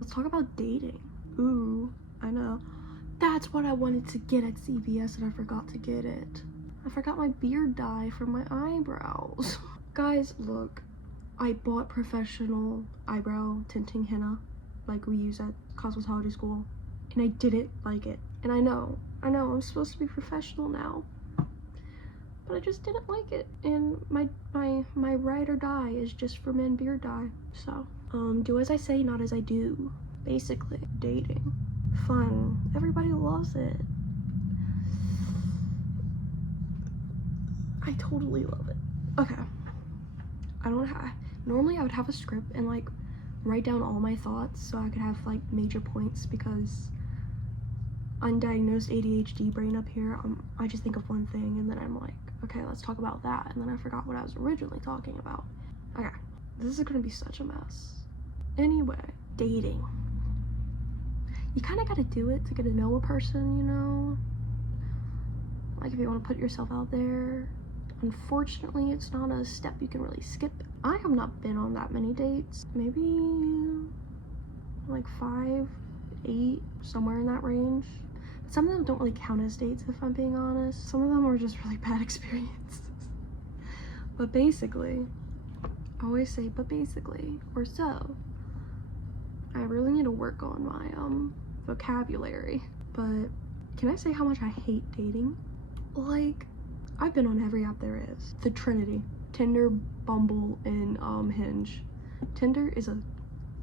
Let's talk about dating. Ooh, I know. That's what I wanted to get at CVS and I forgot to get it. I forgot my beard dye for my eyebrows. Guys, look. I bought professional eyebrow tinting henna like we use at cosmetology school. And I didn't like it. And I know, I'm supposed to be professional now. But I just didn't like it. And my ride or die is just for men beard dye. So, do as I say, not as I do. Basically, dating. Fun. Everybody loves it. I totally love it. Okay. I don't have, normally I would have a script and like write down all my thoughts so I could have like major points, because undiagnosed ADHD brain up here, I just think of one thing and then I'm like, okay, let's talk about that, and then I forgot what I was originally talking about. Okay, this is gonna be such a mess. Anyway, dating. You kind of got to do it to get to know a person, you know? Like if you want to put yourself out there. Unfortunately, it's not a step you can really skip. I have not been on that many dates. Maybe like 5, 8, somewhere in that range. But some of them don't really count as dates, if I'm being honest. Some of them were just really bad experiences. But basically, I always say, but basically, or so. I really need to work on my vocabulary. But can I say how much I hate dating? Like, I've been on every app there is. The Trinity. Tinder, Bumble, and Hinge. Tinder is a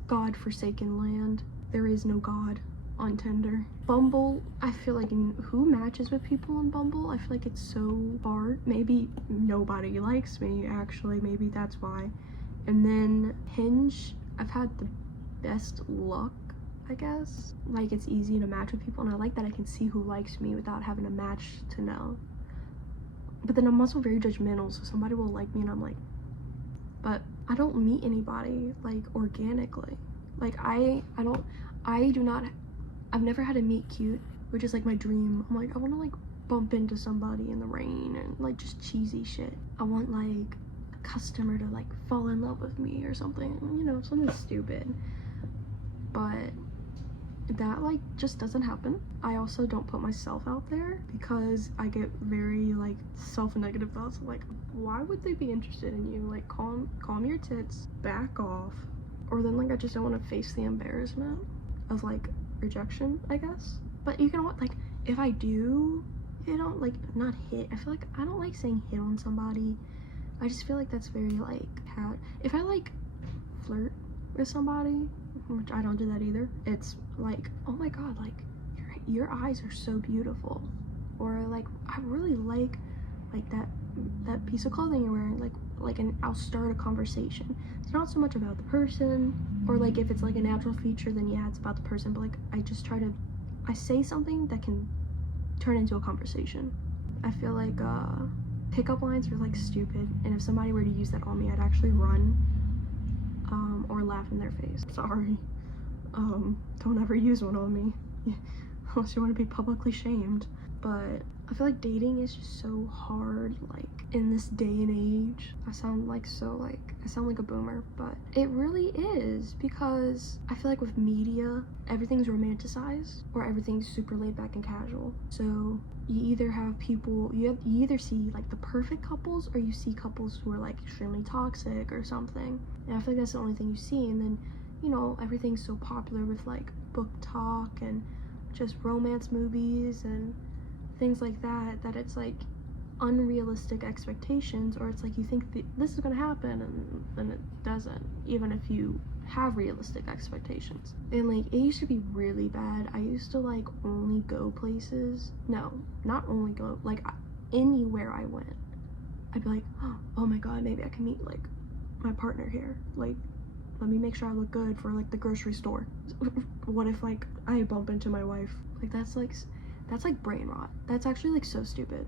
god-forsaken land. There is no god on Tinder. Bumble, I feel like who matches with people on Bumble? I feel like it's so hard. Maybe nobody likes me, actually. Maybe that's why. And then Hinge, I've had the best luck, I guess. Like, it's easy to match with people, and I like that I can see who likes me without having to match to know. But then I'm also very judgmental, so somebody will like me and I'm like, but I don't meet anybody like organically. Like I've never had a meet cute, which is like my dream. I'm like, I want to like bump into somebody in the rain and like just cheesy shit. I want like a customer to like fall in love with me or something, you know, something stupid. But that like just doesn't happen. I also don't put myself out there because I get very like self-negative thoughts of like, why would they be interested in you? Like, calm your tits, back off. Or then like I just don't want to face the embarrassment of like rejection, I guess. But you can like, if I do hit on, like, not hit, I feel like I don't like saying hit on somebody. I just feel like that's very like if I like flirt with somebody, which I don't do that either, it's like, oh my god, like your eyes are so beautiful, or like I really like that piece of clothing you're wearing, and I'll start a conversation. It's not so much about the person, or like if it's like a natural feature, then yeah, it's about the person, but like I say something that can turn into a conversation. I feel like pickup lines are like stupid, and if somebody were to use that on me, I'd actually run or laugh in their face. Sorry. Don't ever use one on me unless you want to be publicly shamed. But I feel like dating is just so hard, like in this day and age. I sound like a boomer, but it really is, because I feel like with media, everything's romanticized or everything's super laid back and casual. So you either have people, you either see like the perfect couples, or you see couples who are like extremely toxic or something. And I feel like that's the only thing you see. And then, you know, everything's so popular with like book talk and just romance movies and things like that, that it's like unrealistic expectations, or it's like you think this is gonna happen and then it doesn't, even if you have realistic expectations. And like, it used to be really bad. I used to like only go places, no, not only go, like anywhere I went, I'd be like, oh my god, maybe I can meet like my partner here, like let me make sure I look good for like the grocery store. What if like I bump into my wife? Like that's like brain rot. That's actually like so stupid.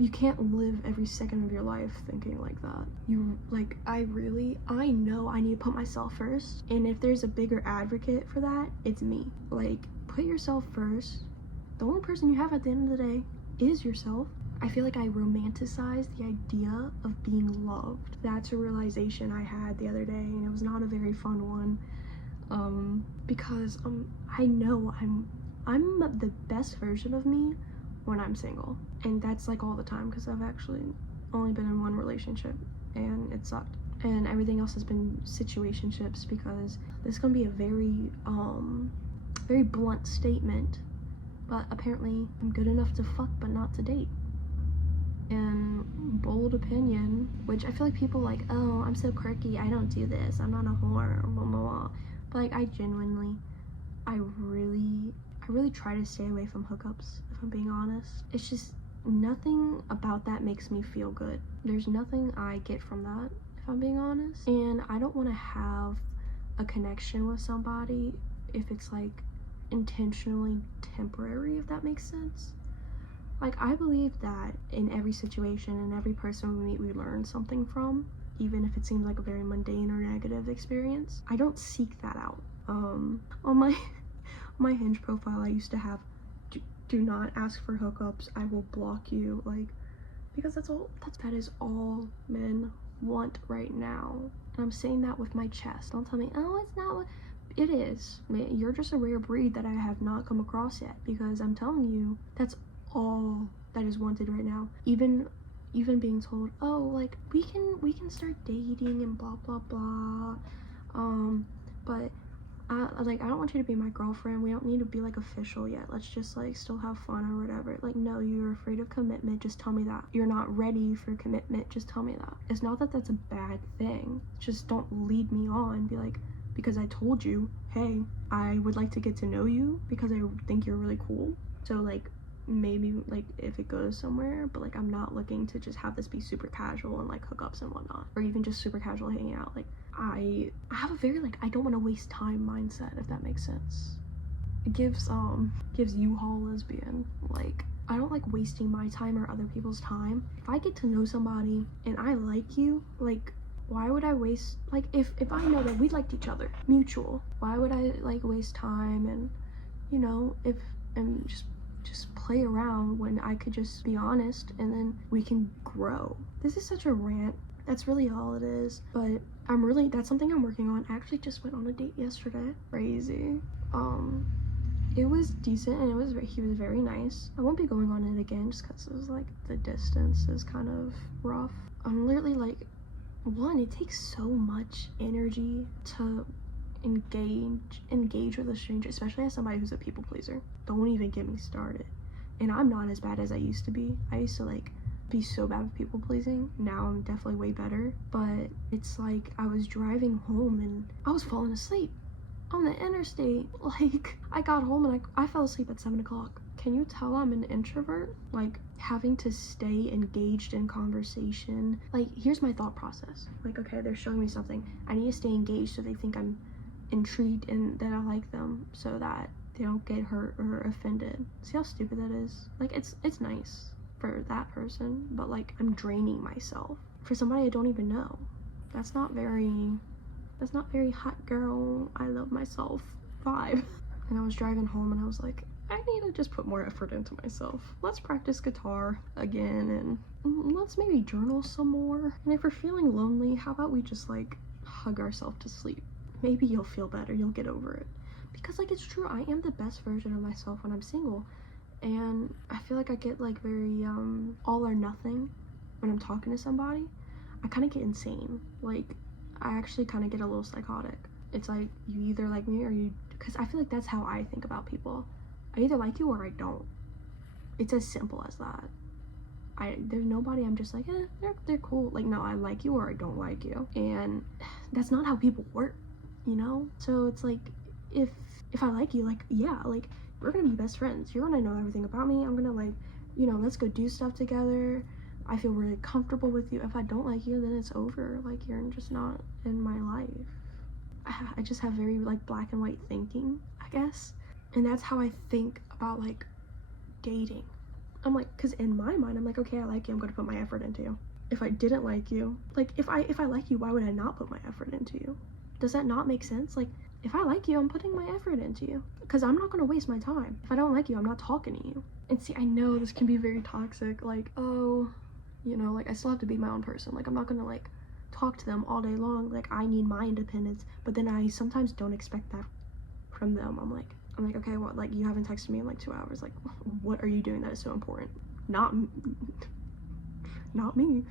You can't live every second of your life thinking like that. I know I need to put myself first, and if there's a bigger advocate for that, it's me. Like, put yourself first. The only person you have at the end of the day is yourself. I feel like I romanticize the idea of being loved. That's a realization I had the other day, and it was not a very fun one. because I know I'm the best version of me when I'm single, and that's like all the time, because I've actually only been in one relationship and it sucked, and everything else has been situationships, because this is gonna be a very very blunt statement, but apparently I'm good enough to fuck but not to date. And bold opinion, which I feel like people like, oh, I'm so quirky, I don't do this, I'm not a whore, blah blah blah. But like, I really try to stay away from hookups, if I'm being honest. It's just nothing about that makes me feel good. There's nothing I get from that, if I'm being honest. And I don't want to have a connection with somebody if it's like intentionally temporary, if that makes sense. Like, I believe that in every situation and every person we meet, we learn something from, even if it seems like a very mundane or negative experience. I don't seek that out. On my Hinge profile, I used to have, do not ask for hookups, I will block you, like, because that is all men want right now. And I'm saying that with my chest. Don't tell me, oh, it's not what it is. You're just a rare breed that I have not come across yet, because I'm telling you, that's all that is wanted right now. Even being told, oh, like, we can start dating and blah blah blah, but like, I don't want you to be my girlfriend, we don't need to be like official yet, let's just like still have fun or whatever. Like, no, you're afraid of commitment, just tell me that. You're not ready for commitment, just tell me that. It's not that that's a bad thing, just don't lead me on, be like, because I told you, hey, I would like to get to know you because I think you're really cool, so like, maybe like if it goes somewhere, but like, I'm not looking to just have this be super casual and like hookups and whatnot, or even just super casual hanging out. Like, I have a very like, I don't want to waste time mindset, if that makes sense. It gives U-Haul lesbian. Like, I don't like wasting my time or other people's time. If I get to know somebody and I like you, like, why would I waste, like, if I know that we liked each other, mutual, why would I like waste time and, you know, and just play around when I could just be honest and then we can grow. This is such a rant. That's really all it is. But that's something I'm working on. I actually just went on a date yesterday. Crazy. It was decent, and he was very nice. I won't be going on it again just because it was like, the distance is kind of rough. I'm literally like, one, it takes so much energy to engage with a stranger, especially as somebody who's a people pleaser. Don't even get me started. And I'm not as bad as I used to be. I used to like be so bad with people pleasing. Now I'm definitely way better, but it's like, I was driving home and I was falling asleep on the interstate. Like, I got home and I fell asleep at 7 o'clock. Can you tell I'm an introvert? Like, having to stay engaged in conversation. Like, here's my thought process. Like, okay, they're showing me something, I need to stay engaged so they think I'm intrigued and that I like them, so that they don't get hurt or offended. See how stupid that is? Like, it's nice for that person, but like, I'm draining myself for somebody I don't even know. That's not very hot girl, I love myself vibe. And I was driving home and I was like, I need to just put more effort into myself. Let's practice guitar again, and let's maybe journal some more. And if we're feeling lonely, how about we just like hug ourselves to sleep? Maybe you'll feel better, you'll get over it. Because like, it's true, I am the best version of myself when I'm single. And I feel like I get like very all or nothing when I'm talking to somebody. I kind of get insane. Like, I actually kind of get a little psychotic. It's like, you either like me or you, because I feel like that's how I think about people. I either like you or I don't. It's as simple as that. There's nobody I'm just like, they're cool. Like, no, I like you or I don't like you. And that's not how people work, you know? So it's like, if I like you, like, yeah, like, we're gonna be best friends. You're gonna know everything about me. I'm gonna, like, you know, let's go do stuff together. I feel really comfortable with you. If I don't like you, then it's over. Like, you're just not in my life. I just have very like black and white thinking, I guess. And that's how I think about like dating. I'm like, because in my mind, I'm like, okay, I like you, I'm gonna put my effort into you. If I didn't like you, like, if I like you, why would I not put my effort into you? Does that not make sense? Like, if I like you, I'm putting my effort into you, because I'm not gonna waste my time. If I don't like you, I'm not talking to you. And see, I know this can be very toxic, like, oh, you know, like, I still have to be my own person. Like, I'm not gonna like talk to them all day long. Like, I need my independence, but then I sometimes don't expect that from them. I'm like, okay, well, like, you haven't texted me in like 2 hours. Like, what are you doing that is so important? Not me.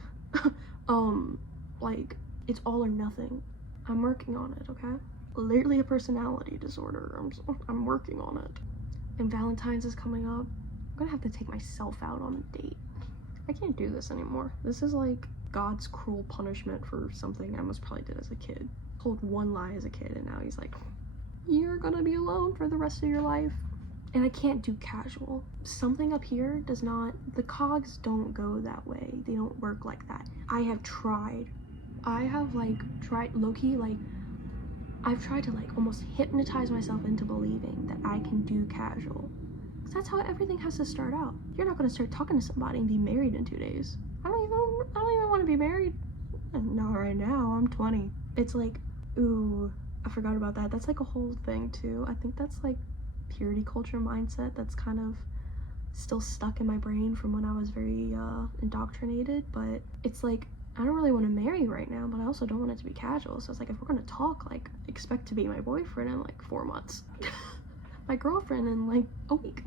Like, it's all or nothing. I'm working on it, okay? Literally a personality disorder. I'm working on it. And Valentine's is coming up. I'm gonna have to take myself out on a date. I can't do this anymore. This is like God's cruel punishment for something I most probably did as a kid. Told one lie as a kid, and now he's like, you're gonna be alone for the rest of your life. And I can't do casual. Something up here does not, the cogs don't go that way. They don't work like that. I have tried. I have like tried, low-key, like, I've tried to like almost hypnotize myself into believing that I can do casual. Because that's how everything has to start out. You're not gonna start talking to somebody and be married in 2 days. I don't even want to be married. Not right now, I'm 20. It's like, ooh, I forgot about that. That's like a whole thing too. I think that's like purity culture mindset that's kind of still stuck in my brain from when I was very indoctrinated. But it's like, I don't really want to marry right now, but I also don't want it to be casual. So it's like, if we're gonna talk, like, expect to be my boyfriend in like 4 months. My girlfriend in like a week.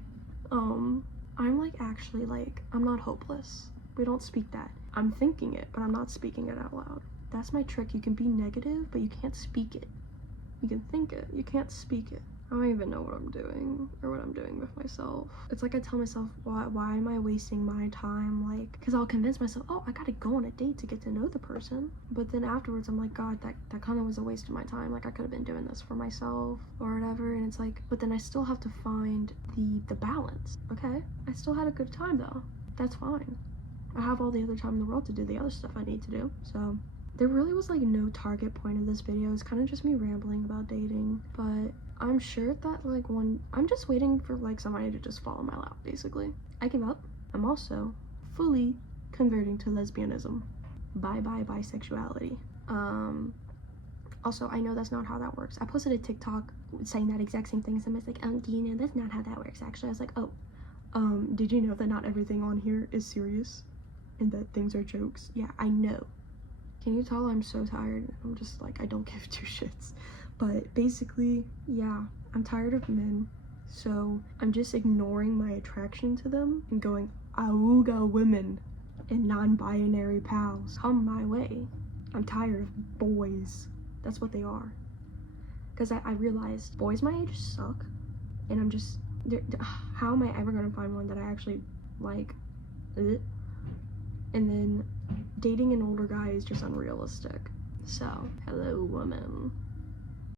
I'm like, actually, like, I'm not hopeless. We don't speak that. I'm thinking it, but I'm not speaking it out loud. That's my trick. You can be negative, but you can't speak it. You can think it, you can't speak it. I don't even know what I'm doing or what I'm doing with myself. It's like I tell myself, why am I wasting my time? Like, because I'll convince myself, oh, I gotta go on a date to get to know the person. But then afterwards, I'm like, God, that kind of was a waste of my time. Like, I could have been doing this for myself or whatever. And it's like, but then I still have to find the balance, okay? I still had a good time though. That's fine. I have all the other time in the world to do the other stuff I need to do. So there really was like no target point of this video. It's kind of just me rambling about dating, but I'm sure that like I'm just waiting for like somebody to just fall in my lap, basically. I give up. I'm also fully converting to lesbianism. Bye bisexuality. Also, I know that's not how that works. I posted a TikTok saying that exact same thing. Somebody's like, do you know that's not how that works actually? I was like, oh, did you know that not everything on here is serious and that things are jokes? Yeah, I know. Can you tell I'm so tired? I'm just like, I don't give 2 shits. But basically, yeah, I'm tired of men. So I'm just ignoring my attraction to them and going, Auga women and non-binary pals, come my way. I'm tired of boys. That's what they are. Because I realized boys my age suck. And I'm just, how am I ever going to find one that I actually like? And then dating an older guy is just unrealistic. So, hello woman.